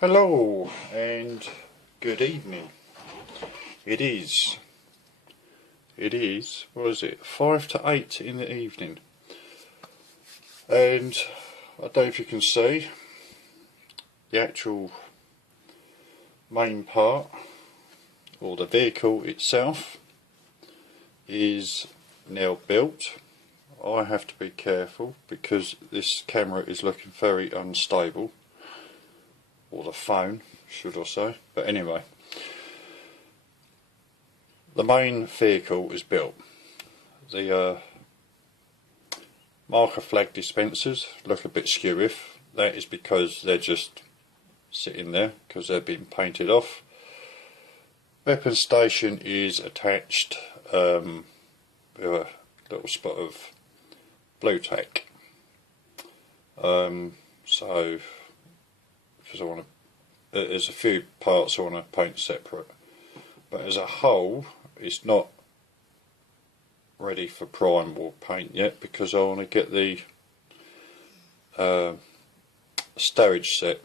Hello and good evening. It is, what is it, 5 to 8 in the evening. And I don't know if you can see, the actual main part, or the vehicle itself, is now built. I have to be careful because this camera is looking very unstable. Or the phone, should I say. But anyway, the main vehicle is built. The marker flag dispensers look a bit skewy. That is because they're just sitting there because they've been painted off. Weapon station is attached with a little spot of blue tack. So because there's a few parts I want to paint separate, but as a whole it's not ready for prime or paint yet because I want to get the stowage set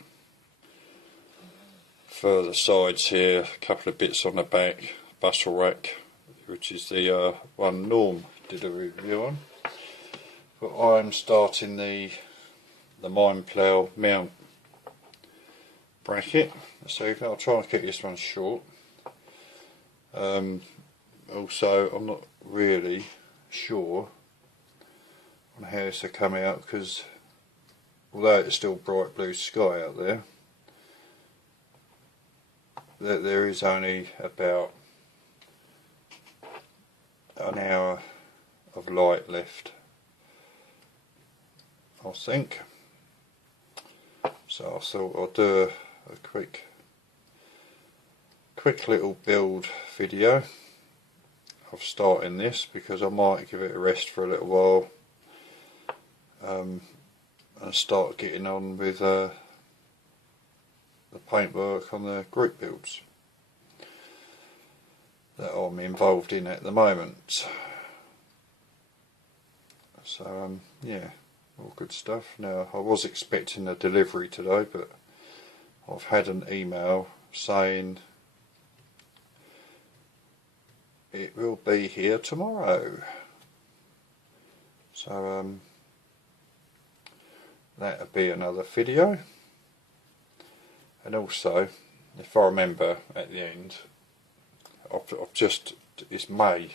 for the sides here, a couple of bits on the back, bustle rack, which is the one Norm did a review on, but I'm starting the mine plow mount bracket. So I'll try and keep this one short. Also, I'm not really sure on how this will come out because although it's still bright blue sky out there, there is only about an hour of light left, I think. So I thought I'll do a quick little build video of starting this because I might give it a rest for a little while and start getting on with the paintwork on the group builds that I'm involved in at the moment. So yeah, all good stuff. Now I was expecting a delivery today, but I've had an email saying it will be here tomorrow. So that'll be another video. And also, if I remember at the end, it's May.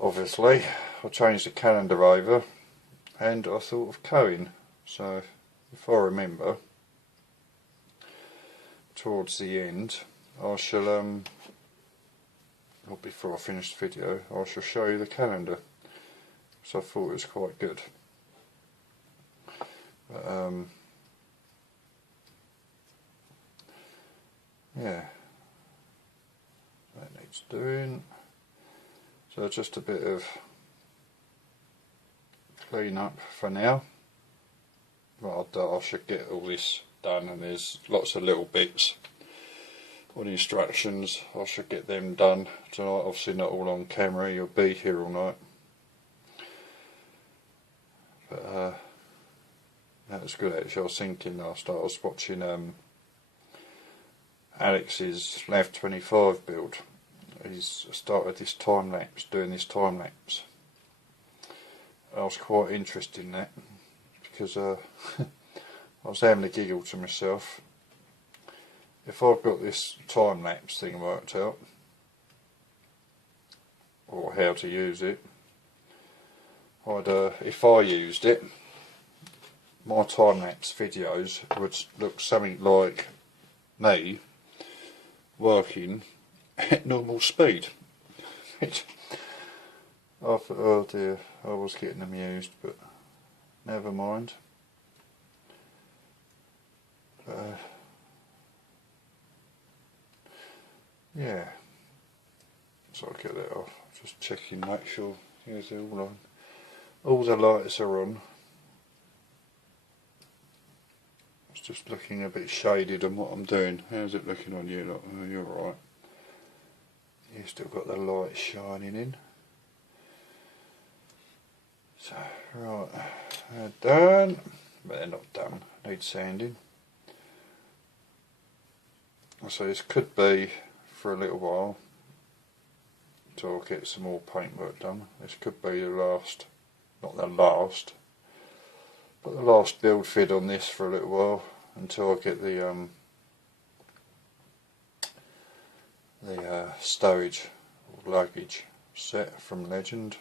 Obviously, I changed the calendar over and I thought of Cohen. So if I remember, towards the end I shall or before I finish the video I shall show you the calendar, so I thought it was quite good. But yeah, that needs doing. So just a bit of clean up for now. Well, I should get all this done, and there's lots of little bits on instructions. I should get them done tonight. Obviously not all on camera, you'll be here all night. But that was good actually. I was thinking last night, I was watching Alex's Lav 25 build. He's started this time lapse, doing this time lapse. I was quite interested in that because I was having a giggle to myself. If I've got this time lapse thing worked out, or how to use it, if I used it, my time lapse videos would look something like me working at normal speed. I thought, oh dear, I was getting amused, but never mind. Yeah, so I'll get that off. Just checking, make sure they're all on. All the lights are on. It's just looking a bit shaded on what I'm doing. How's it looking on you? Look, oh, you're right. You've still got the light shining in. So, right, they're done, but they're not done, need sanding. So this could be for a little while until I get some more paintwork done. This could be the last, not the last, but the last build fid on this for a little while until I get the stowage or luggage set from Legend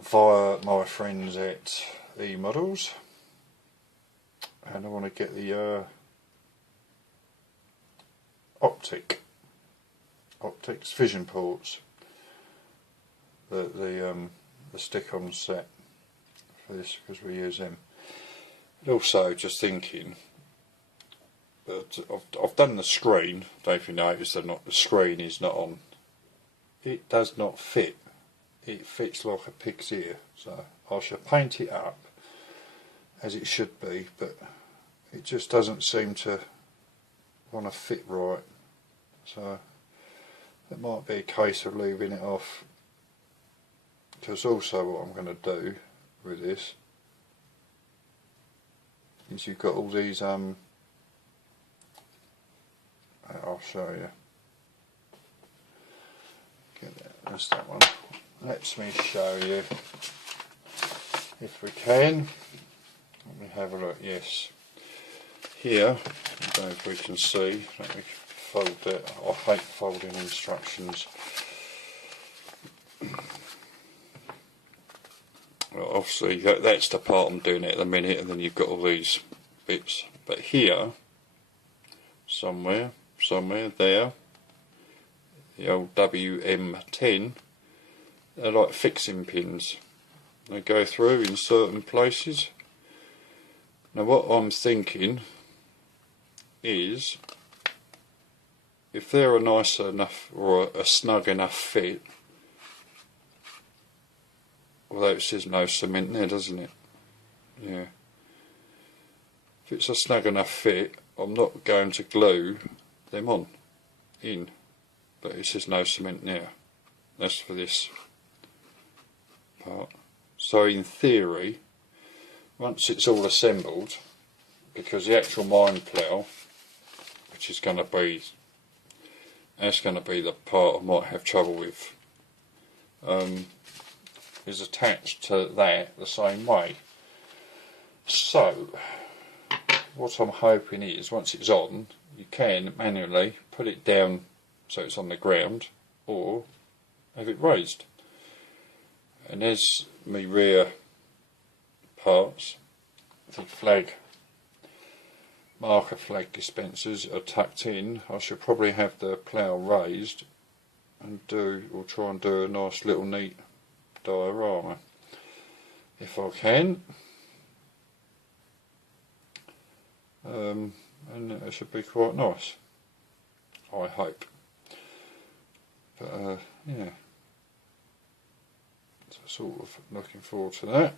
via my friends at E-Models, and I want to get the optics vision ports, the stick-on set for this, because we use them. And also just thinking, but I've done the screen. I don't know if you noticed that the screen is not on. It does not fit. It fits like a pig's ear. So I shall paint it up as it should be, but it just doesn't seem to want to fit right. So it might be a case of leaving it off. Because also what I'm going to do with this is you've got all these I'll show you. Get that, that's that one. Let me show you if we can. Let me have a look. Yes. Here, I don't know if we can see. Let me fold it. I hate folding instructions. Well, obviously that's the part I'm doing it at the minute, and then you've got all these bits. But here, somewhere there, the old WM10, they're like fixing pins. They go through in certain places. Now what I'm thinking is, if they're a nice enough or a snug enough fit, although it says no cement there, doesn't it? Yeah. If it's a snug enough fit, I'm not going to glue them in, but it says no cement there. That's for this part. So in theory, once it's all assembled, because the actual mine plow, which is going to be, that's going to be the part I might have trouble with, is attached to that the same way. So what I'm hoping is, once it's on, you can manually put it down so it's on the ground, or have it raised. And as my rear parts, the marker flag dispensers are tucked in, I should probably have the plough raised and try and do a nice little neat diorama if I can. And it should be quite nice, I hope. But yeah, so sort of looking forward to that.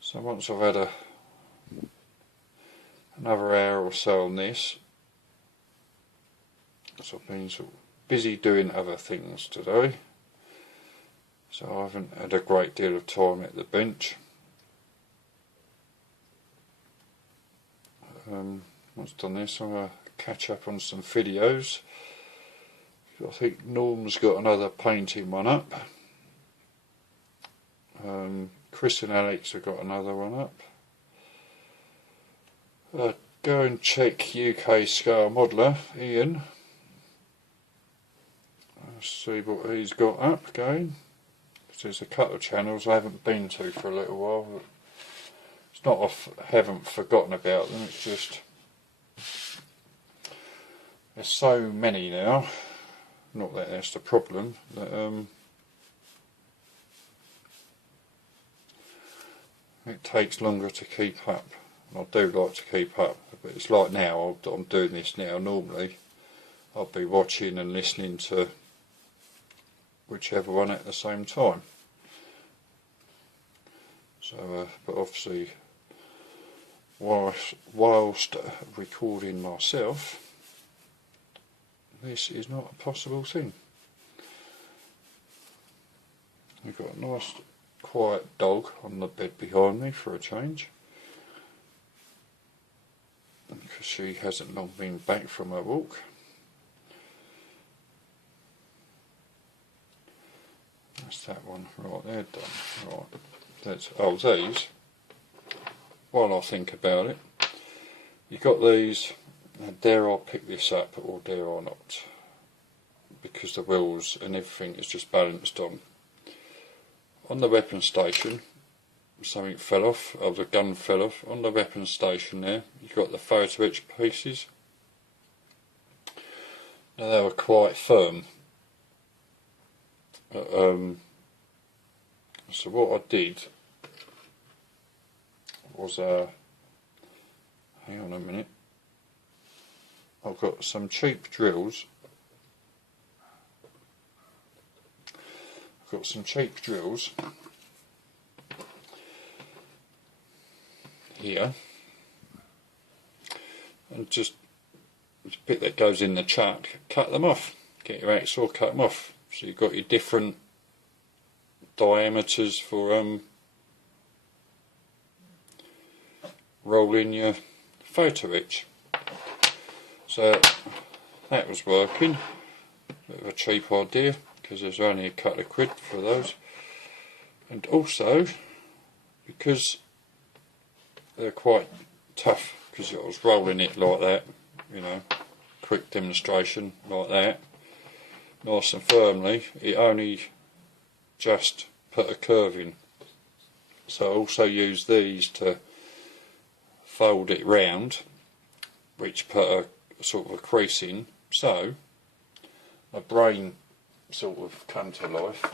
So once I've had another hour or so on this, so I've been sort of busy doing other things today, so I haven't had a great deal of time at the bench. Once done this, I'm going to catch up on some videos. I think Norm's got another painting one up. Chris and Alex have got another one up. Go and check UK Scale Modeller, Ian. See what he's got up going. There's a couple of channels I haven't been to for a little while. But it's not I haven't forgotten about them, it's just there's so many now. Not that that's the problem, that it takes longer to keep up. And I do like to keep up, but it's like now, I'm doing this now. Normally I'll be watching and listening to whichever one at the same time. So, but obviously, whilst recording myself, this is not a possible thing. We've got a nice quiet dog on the bed behind me for a change. because she hasn't long been back from her walk. That's that one. Right, they're done. Right, that's, oh, these, while I think about it, you got these. Now, dare I pick this up or dare I not? Because the wheels and everything is just balanced on. On the weapon station, something fell off, or the gun fell off. On the weapon station there, you've got the photo etch pieces. Now they were quite firm. So what I did was, hang on a minute, I've got some cheap drills. Got some cheap drills here, and just the bit that goes in the chuck, cut them off, get your hacksaw, cut them off, so you've got your different diameters for rolling your photo etch. So that was working. Bit of a cheap idea, because there's only a couple of quid for those, and also because they're quite tough, because I was rolling it like that, you know, quick demonstration like that, nice and firmly. It only just put a curve in, so I also use these to fold it round, which put a sort of a crease in, so my brain sort of come to life,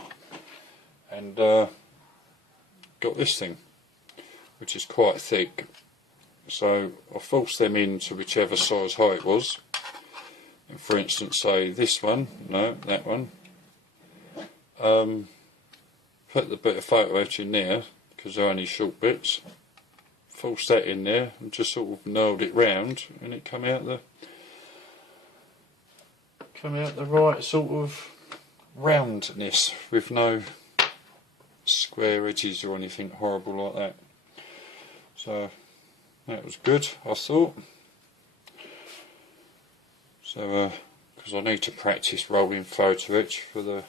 and got this thing, which is quite thick. So I forced them into whichever size height was, and for instance, say this one, no, that one, put the bit of photo etch in there, because they're only short bits, forced that in there and just sort of nailed it round, and it come out the right sort of roundness, with no square edges or anything horrible like that. So that was good, I thought. So because I need to practice rolling photo etch for the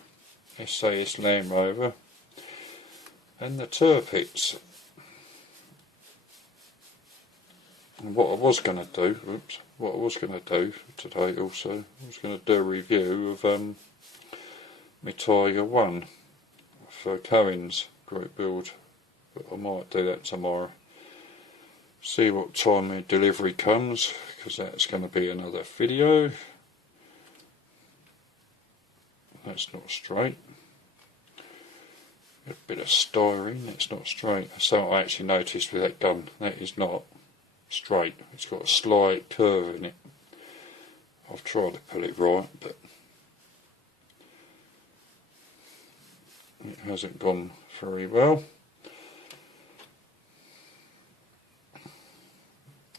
SAS Land Rover and the Turpits. And what I was going to do, today also, I was going to do a review of my Tiger 1 for Cohen's group build, but I might do that tomorrow. See what time my delivery comes, because that's going to be another video. That's not straight. A bit of styrene, that's not straight. So I actually noticed with that gun, that is not straight. It's got a slight curve in it. I've tried to put it right, but it hasn't gone very well.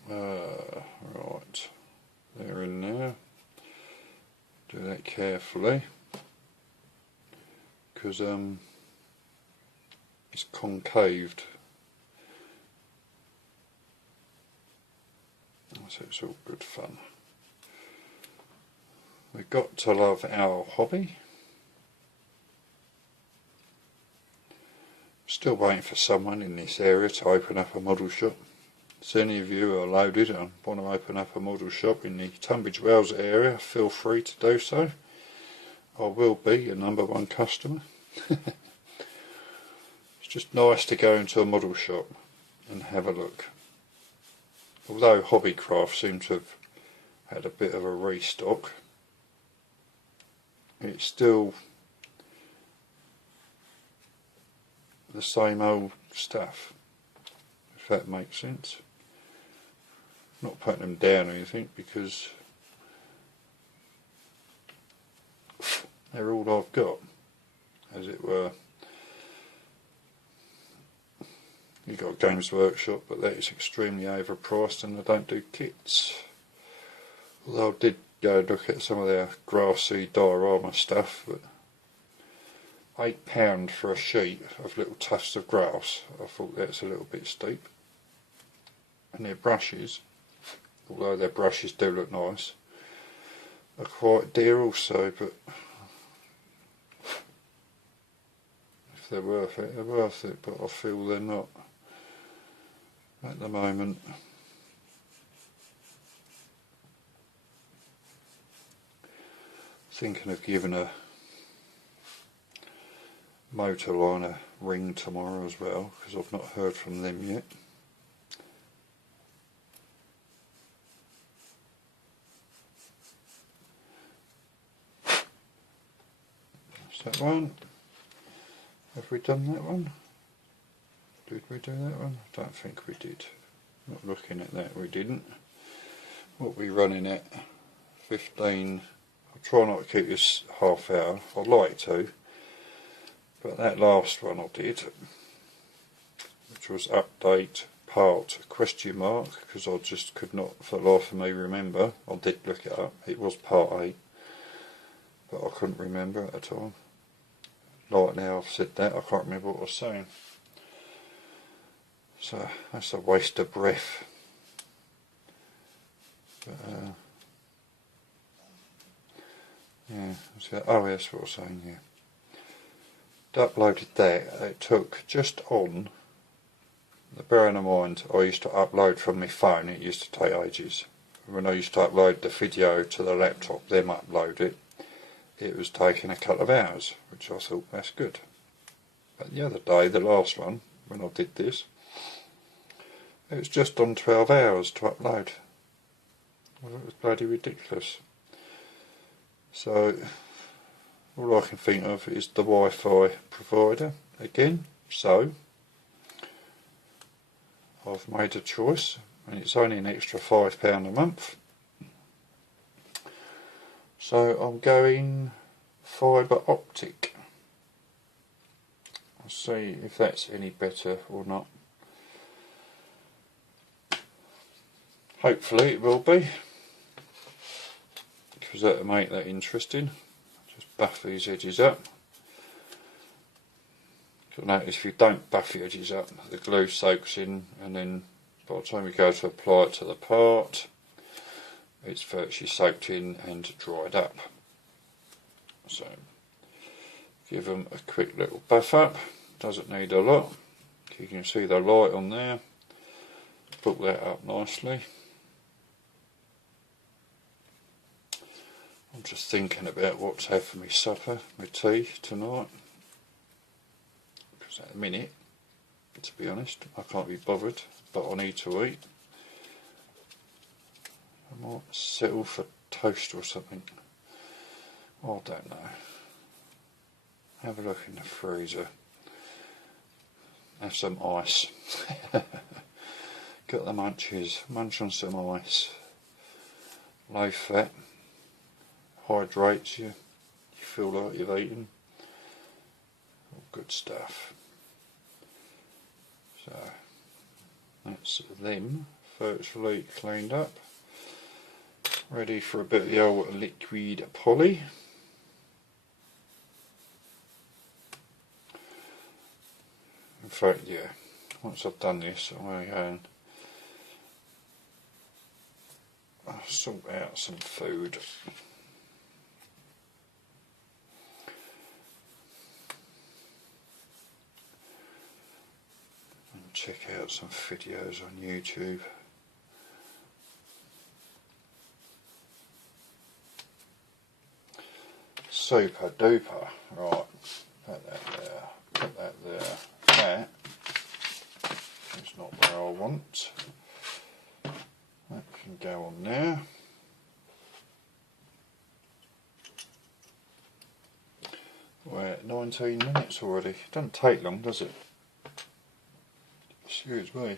Right, they're in there. Do that carefully, because it's concaved. So it's all good fun. We've got to love our hobby. Still waiting for someone in this area to open up a model shop. So any of you are loaded and want to open up a model shop in the Tunbridge Wells area, feel free to do so. I will be your #1 customer. It's just nice to go into a model shop and have a look. Although Hobbycraft seems to have had a bit of a restock, it's still the same old stuff, if that makes sense. Not putting them down or anything, because they're all I've got, as it were. You've got Games Workshop, but that is extremely overpriced, and they don't do kits. Although I did go look at some of their grassy diorama stuff, but £8 for a sheet of little tufts of grass, I thought that's a little bit steep. And their brushes although their brushes do look nice, are quite dear also, but if they're worth it, they're worth it, but I feel they're not at the moment. Thinking of giving a Motorline a ring tomorrow as well, because I've not heard from them yet. That's that one. Have we done that one? Did we do that one? I don't think we did. Not looking at that, we didn't. What are we running at? 15. I'll try not to keep this half hour. I'd like to. But that last one I did, which was update part question mark, because I just could not for the life of me remember. I did look it up. It was part 8. But I couldn't remember at the time. Like now I've said that, I can't remember what I was saying. So that's a waste of breath. But, yeah, oh yes, what I was saying here. Uploaded that. It took just on. Bearing in mind, I used to upload from my phone. It used to take ages. When I used to upload the video to the laptop, then upload it. It was taking a couple of hours, which I thought that's good. But the other day, the last one, when I did this, it was just on 12 hours to upload. Well, it was bloody ridiculous. So all I can think of is the Wi-Fi provider again. So I've made a choice, and it's only an extra £5 a month. So I'm going fibre optic. I'll see if that's any better or not. Hopefully it will be, because that'll make that interesting. Just buff these edges up. You'll notice if you don't buff the edges up, the glue soaks in, and then by the time we go to apply it to the part, it's virtually soaked in and dried up. So give them a quick little buff up. Doesn't need a lot. You can see the light on there. Put that up nicely. I'm just thinking about what to have for my supper, my tea tonight. Because at the minute, to be honest, I can't be bothered, but I need to eat. I might settle for toast or something. I don't know. Have a look in the freezer. Have some ice. Got the munchies. Munch on some ice. Low fat. Hydrates you. You feel like you've eaten. All good stuff. So that's them virtually cleaned up. Ready for a bit of the old liquid poly. In fact, yeah, once I've done this, I'm going to go and sort out some food. And check out some videos on YouTube. Super duper. Right, put that there, put that there. That is not where I want. That can go on there. We're at 19 minutes already. It doesn't take long, does it? Excuse me.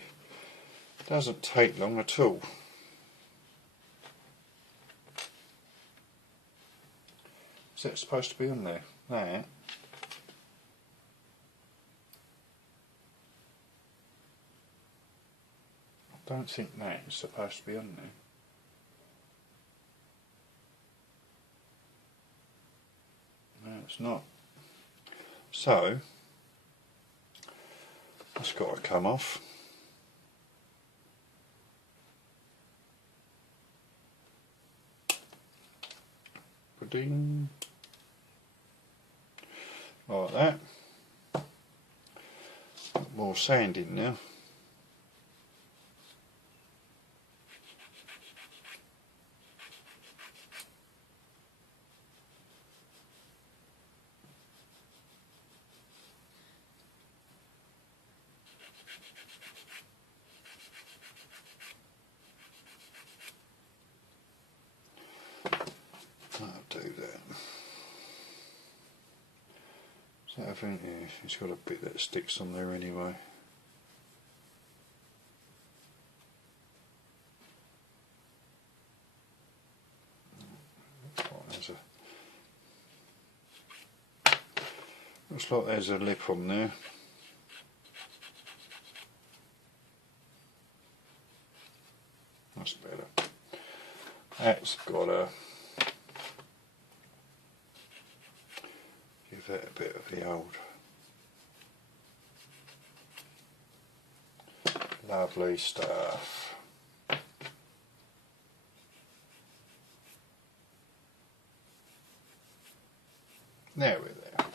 It doesn't take long at all. Is that supposed to be on there? That. I don't think that's supposed to be on there. No, it's not. So, that's got to come off. Ding. Like that. More sand in now. I'll do that. So I think yeah, it's got a bit that sticks on there anyway. Looks like there's a lip on there. That's better. That's got to give that a bit of the old lovely stuff. There we're there.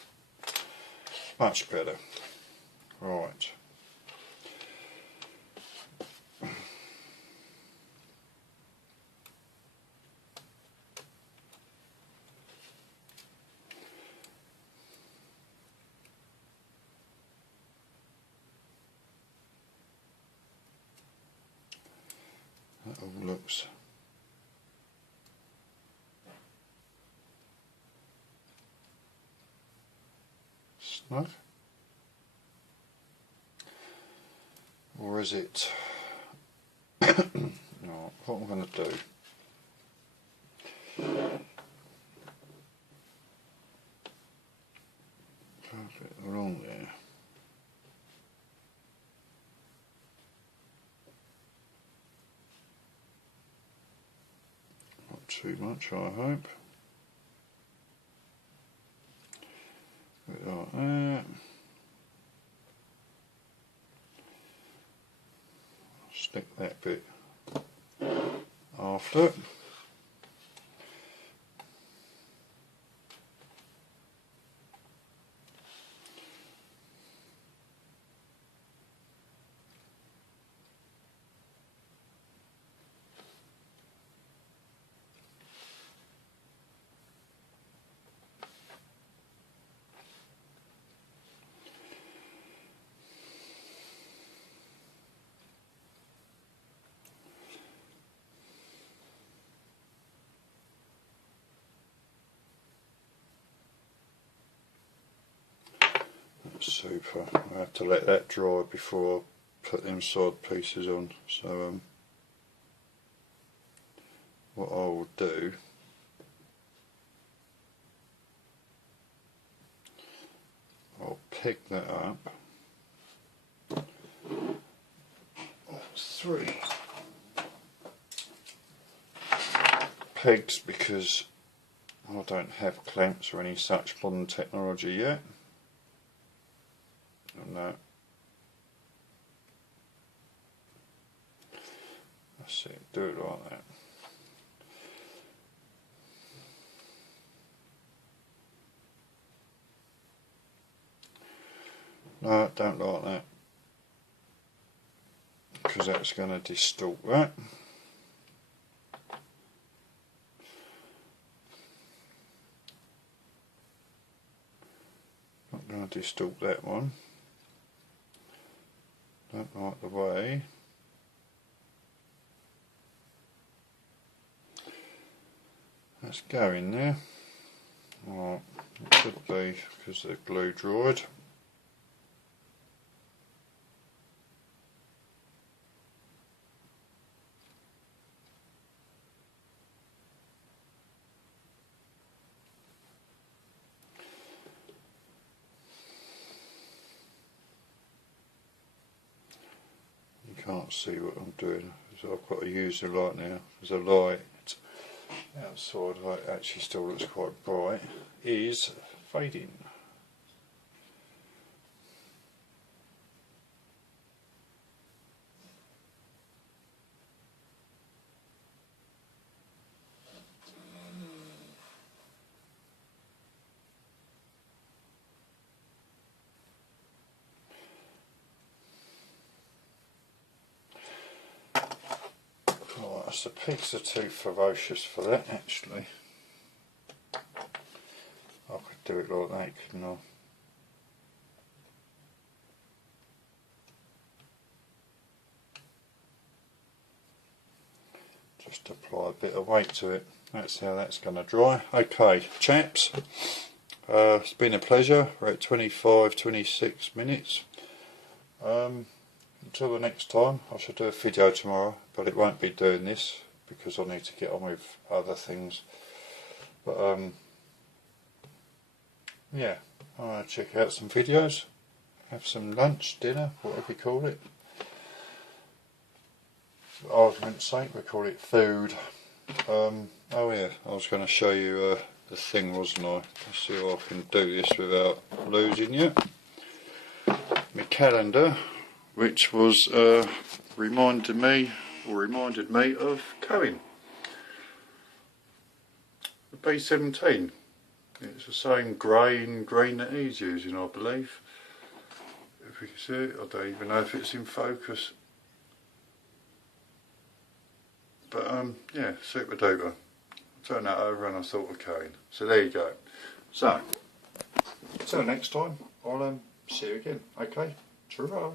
Much better. Right. That all looks snug. Or is it? No, what I'm going to do. Perfect, along there. Not too much, I hope. Like that. Stick that bit after. Super. I have to let that dry before I put them side pieces on. So what I will do, I'll pick that up. 3 pegs because I don't have clamps or any such modern technology yet. No. That's it, do it like that. No, don't like that, because that's going to distort that. Not going to distort that one. Don't like the way. That's going there. Right, it could be because the glue dried. Can't see what I'm doing, so I've got to use the light now, because the light outside, light actually still looks quite bright, is fading. Just the pigs are too ferocious for that actually. I could do it like that, couldn't I? Just apply a bit of weight to it. That's how that's going to dry. Okay, chaps. It's been a pleasure. We're at 25-26 minutes. Until the next time, I shall do a video tomorrow, but it won't be doing this because I need to get on with other things. But yeah, I'm going to check out some videos, have some lunch, dinner, whatever you call it. For argument's sake, we call it food. Oh yeah, I was going to show you the thing, wasn't I? Let's see if I can do this without losing you. My calendar, which was reminded me of Cohen. The B17. It's the same green that he's using, I believe. If you can see it, I don't even know if it's in focus. But yeah, super duper. I turned that over and I thought of Cohen. So there you go. So, until next time, I'll see you again. Okay, ta-ra.